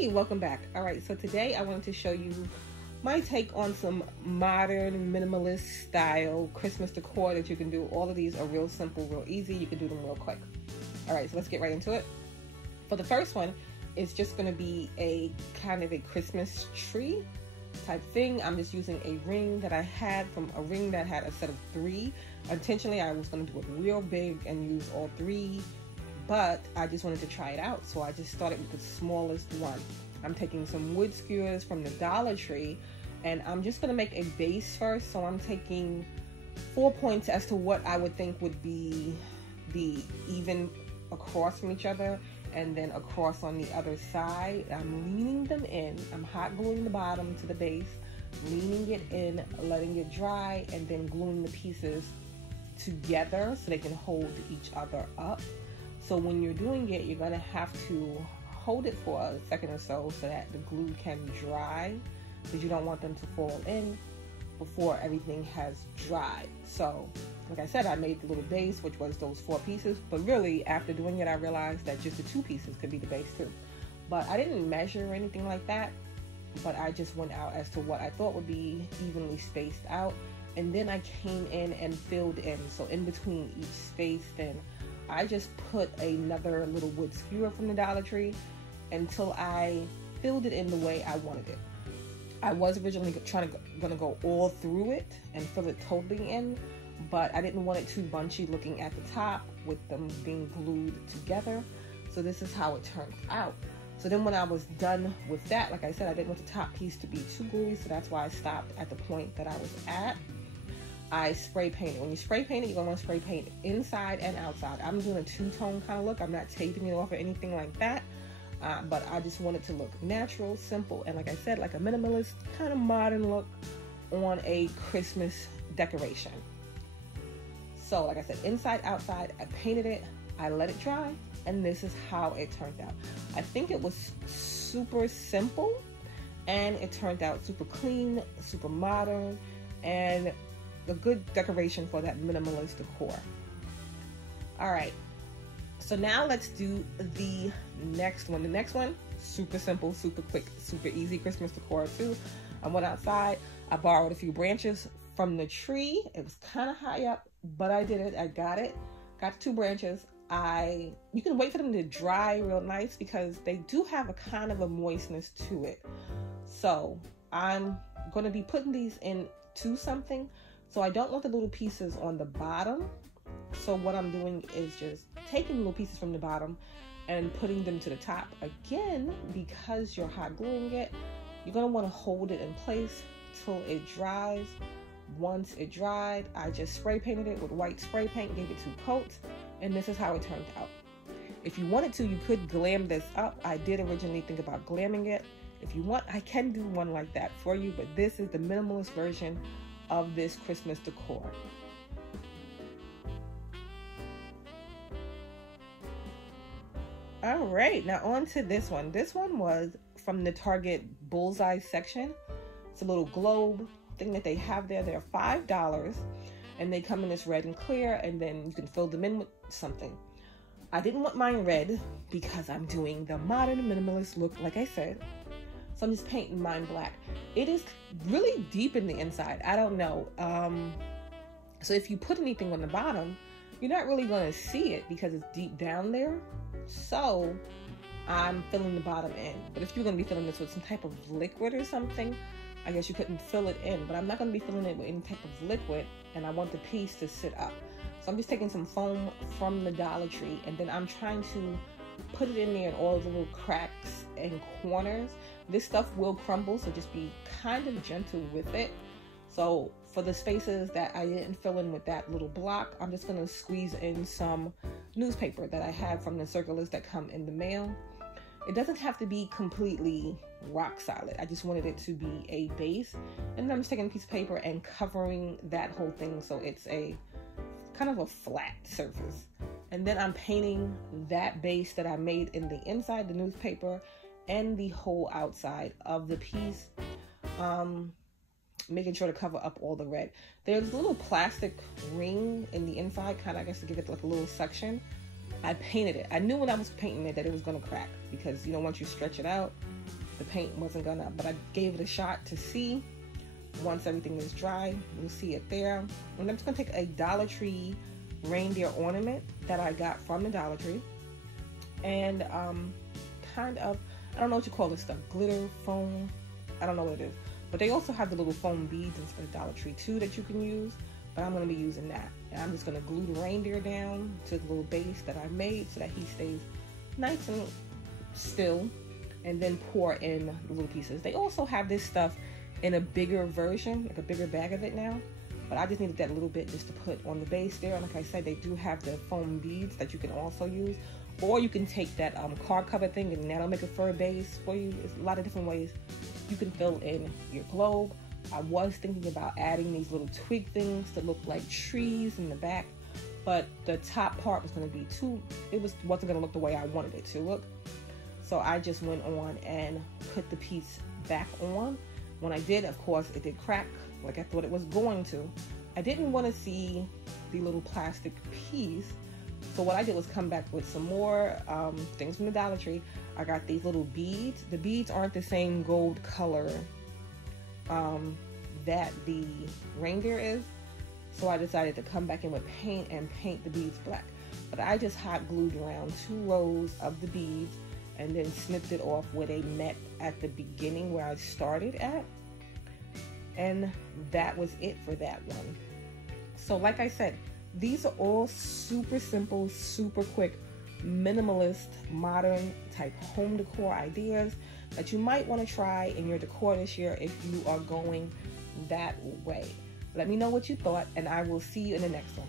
Hey, welcome back. All right, so today I wanted to show you my take on some modern minimalist style Christmas decor that you can do. All of these are real simple, real easy. You can do them real quick. All right, so let's get right into it. For the first one, it's just going to be a kind of a Christmas tree type thing. I'm just using a ring that I had from a ring that had a set of 3. Intentionally, I was going to do it real big and use all 3, but I just wanted to try it out, so I just started with the smallest one. I'm taking some wood skewers from the Dollar Tree, and I'm just going to make a base first. So I'm taking 4 points as to what I would think would be the even across from each other, and then across on the other side. I'm leaning them in. I'm hot gluing the bottom to the base, leaning it in, letting it dry, and then gluing the pieces together so they can hold each other up. So when you're doing it, you're going to have to hold it for a second or so that the glue can dry, because you don't want them to fall in before everything has dried. So like I said, I made the little base, which was those 4 pieces, but really after doing it I realized that just the 2 pieces could be the base too. But I didn't measure or anything like that, but I just went out as to what I thought would be evenly spaced out, and then I came in and filled in. So in between each space, then I just put another little wood skewer from the Dollar Tree until I filled it in the way I wanted it. I was originally gonna go all through it and fill it totally in, but I didn't want it too bunchy looking at the top with them being glued together. So this is how it turned out. So then when I was done with that, like I said, I didn't want the top piece to be too gluey, so that's why I stopped at the point that I was at. I spray painted. When you spray paint it, you're going to want to spray paint inside and outside. I'm doing a 2-tone kind of look. I'm not taping it off or anything like that. But I just want it to look natural, simple, and like I said, like a minimalist kind of modern look on a Christmas decoration. So like I said, inside, outside, I painted it, I let it dry, and this is how it turned out. I think it was super simple, and it turned out super clean, super modern, and a good decoration for that minimalist decor. All right, so now let's do the next one. The next one, super simple, super quick, super easy Christmas decor too. I went outside, I borrowed a few branches from the tree. It was kind of high up, but I did it. I got it. Got 2 branches. You can wait for them to dry real nice because they do have a kind of a moistness to it. So I'm going to be putting these into something. So I don't want the little pieces on the bottom. So what I'm doing is just taking little pieces from the bottom and putting them to the top. Again, because you're hot gluing it, you're going to want to hold it in place till it dries. Once it dried, I just spray painted it with white spray paint, gave it 2 coats, and this is how it turned out. If you wanted to, you could glam this up. I did originally think about glamming it. If you want, I can do one like that for you, but this is the minimalist version of this Christmas decor. All right, now on to this one. This one was from the Target Bullseye section. It's a little globe thing that they have there. They're $5, and they come in this red and clear, and then you can fill them in with something. I didn't want mine red because I'm doing the modern minimalist look, like I said. So I'm just painting mine black. It is really deep in the inside. I don't know. So if you put anything on the bottom, you're not really going to see it because it's deep down there. So I'm filling the bottom in. But if you're going to be filling this with some type of liquid or something, I guess you couldn't fill it in. But I'm not going to be filling it with any type of liquid, and I want the piece to sit up. So I'm just taking some foam from the Dollar Tree, and then I'm trying to put it in there in all the little cracks and corners. This stuff will crumble, so just be kind of gentle with it. So for the spaces that I didn't fill in with that little block, I'm just going to squeeze in some newspaper that I have from the circulars that come in the mail. It doesn't have to be completely rock solid. I just wanted it to be a base. And then I'm just taking a piece of paper and covering that whole thing so it's a kind of a flat surface. And then I'm painting that base that I made in the inside, the newspaper, and the whole outside of the piece, making sure to cover up all the red. There's a little plastic ring in the inside, kind of, I guess, to give it like a little section. I painted it. I knew when I was painting it that it was going to crack because, you know, once you stretch it out, the paint wasn't gonna, but I gave it a shot to see. Once everything is dry, you'll see it there. And I'm just gonna take a Dollar Tree reindeer ornament that I got from the Dollar Tree, and kind of, I don't know what you call this stuff, glitter foam, I don't know what it is, but they also have the little foam beads for the Dollar Tree too that you can use, but I'm going to be using that. And I'm just going to glue the reindeer down to the little base that I made so that he stays nice and still, and then pour in the little pieces. They also have this stuff in a bigger version, like a bigger bag of it now, but I just needed that little bit just to put on the base there. And like I said, they do have the foam beads that you can also use, or you can take that card cover thing and that'll make a fur base for you. There's a lot of different ways you can fill in your globe. I was thinking about adding these little twig things to look like trees in the back, but the top part was going to be wasn't going to look the way I wanted it to look. So I just went on and put the piece back on. When I did, of course, it did crack like I thought it was going to. I didn't want to see the little plastic piece, so what I did was come back with some more things from the Dollar Tree. I got these little beads. The beads aren't the same gold color that the reindeer is, so I decided to come back in with paint and paint the beads black. But I just hot glued around 2 rows of the beads and then snipped it off where they met at the beginning where I started at. And that was it for that one. So like I said, these are all super simple, super quick, minimalist, modern type home decor ideas that you might want to try in your decor this year if you are going that way. Let me know what you thought, and I will see you in the next one.